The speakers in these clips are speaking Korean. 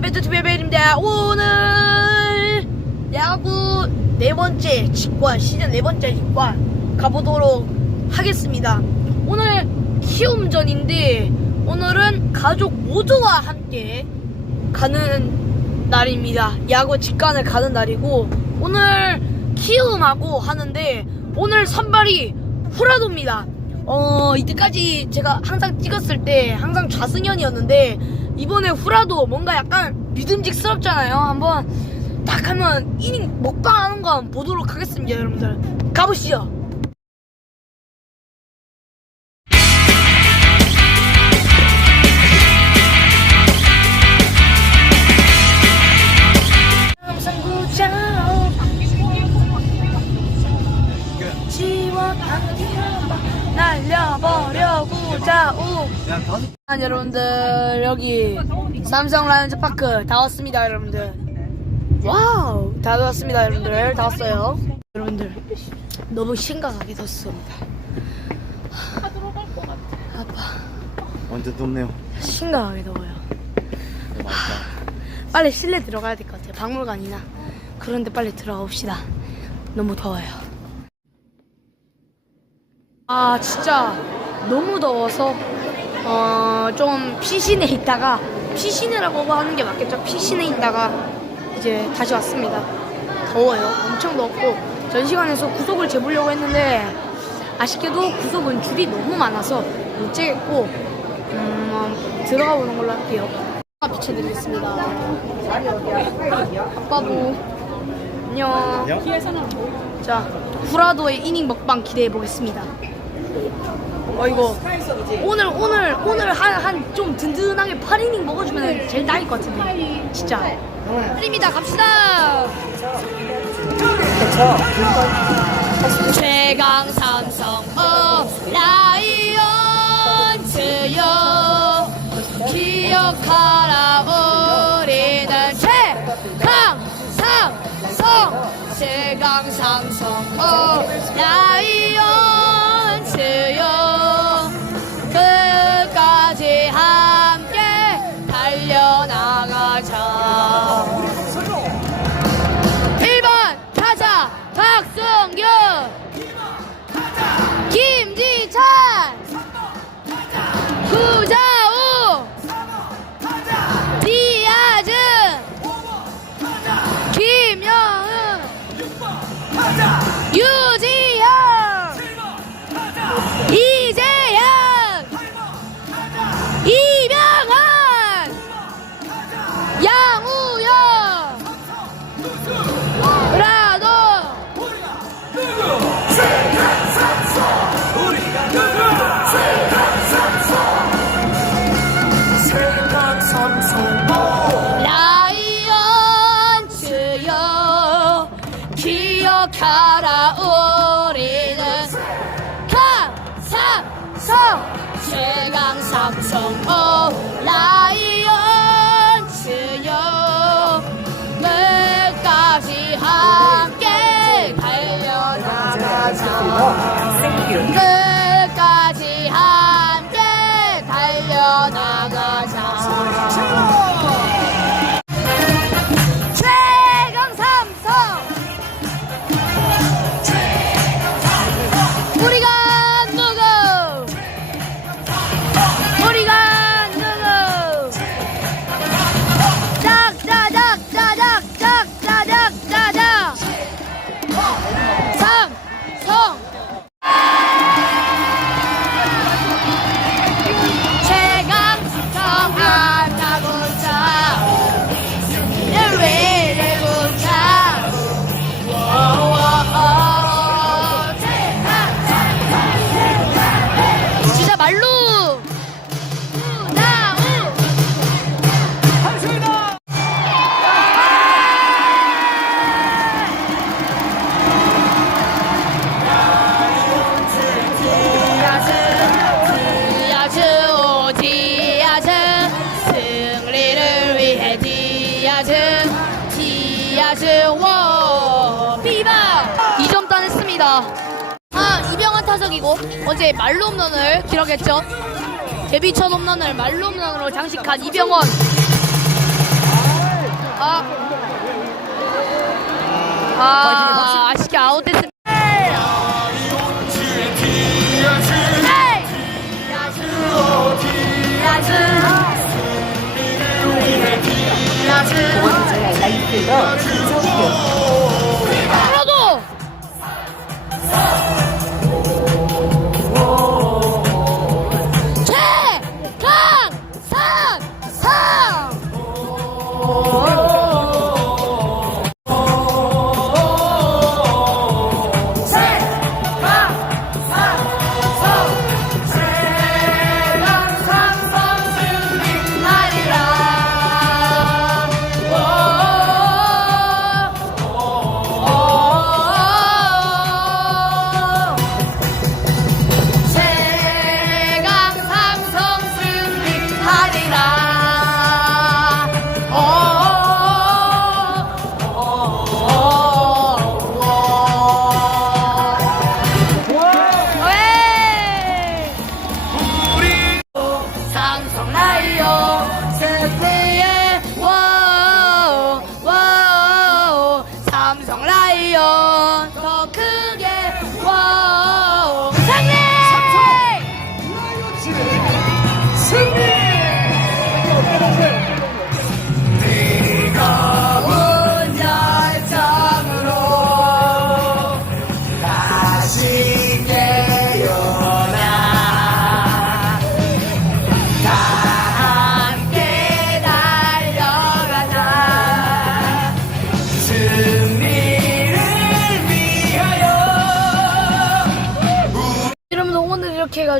배트투베베입니다. 오늘 야구 네 번째 직관 시즌 네 번째 직관 가보도록 하겠습니다. 오늘 키움전인데 오늘은 가족 모두와 함께 가는 날입니다. 야구 직관을 가는 날이고 오늘 키움하고 하는데 오늘 선발이 후라도입니다. 어 이때까지 제가 항상 찍었을 때 항상 좌승현이었는데 이번에 후라도 뭔가 약간 믿음직스럽잖아요. 한번 딱 하면 이닝 먹방 하는 거 한번 보도록 하겠습니다, 여러분들. 가보시죠. 상구장 날려버려고 자우 아, 여러분들 여기 삼성 라이온즈 파크 다 왔습니다 여러분들. 와우 다 왔습니다 여러분들. 다 왔어요. 여러분들 너무 심각하게 덥습니다. 아빠. 완전 덥네요. 심각하게 더워요. 빨리 실내 들어가야 될 것 같아요. 박물관이나 그런데 빨리 들어가 봅시다. 너무 더워요. 아 진짜 너무 더워서 어 좀 피신에 있다가 피신이라고 하는 게 맞겠죠? 피신에 있다가 이제 다시 왔습니다. 더워요. 엄청 덥고 전시관에서 구석을 재보려고 했는데 아쉽게도 구석은 줄이 너무 많아서 못 재겠고 음, 들어가 보는 걸로 할게요. 하나 비춰드리겠습니다. 아빠도 안녕. 자, 후라도의 이닝 먹방 기대해 보겠습니다. 어 이거 오늘 오늘 오늘 한 한 좀 든든하게 8이닝 먹어주면 제일 나을 것 같은데. 진짜. 입니다. 갑시다. 최강 삼성 어 라이온즈요. 기억하라 우리는 최강 삼성 최강 삼성 어 라이온즈 기억하라 우리는 강삼성 최강 삼성 오 라이 디아즈 디아즈 워 비바. 2점 따냈습니다. 아 이병헌 타석이고 어제 말로 홈런을 기록했죠. 데뷔 첫 홈런을 말로 홈런으로 장식한 이병헌. 아. 아, 아쉽게 아웃 됐습니다. 하나도!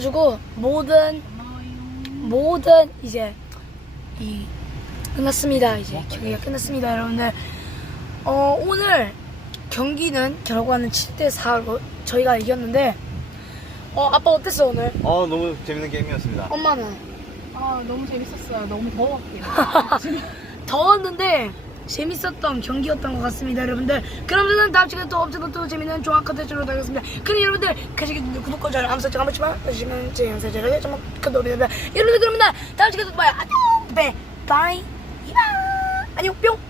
해가지고 모든 모든 이제 이 끝났습니다. 이제 경기가 끝났습니다, 여러분들. 어, 오늘 경기는 결과는 7대 4로 저희가 이겼는데 어, 아빠 어땠어 오늘? 어 너무 재밌는 게임이었습니다. 엄마는 아 너무 재밌었어요. 너무 더웠고요. 더웠는데 재밌었던 경기였던 것 같습니다, 여러분들. 그럼 저는 다음 시간에 또 엄청 또 재밌는 종합 컨텐츠로 나가겠습니다. 그럼 여러분들 그 시간 구독과 좋아요 한번 설정 한 번씩만 해주시면 제 영상 제가 정말 큰 도움이 됩니다. 여러분들 그러면 다음 시간에 또 봐요. 안녕, 네, 바이, 안녕, 뿅.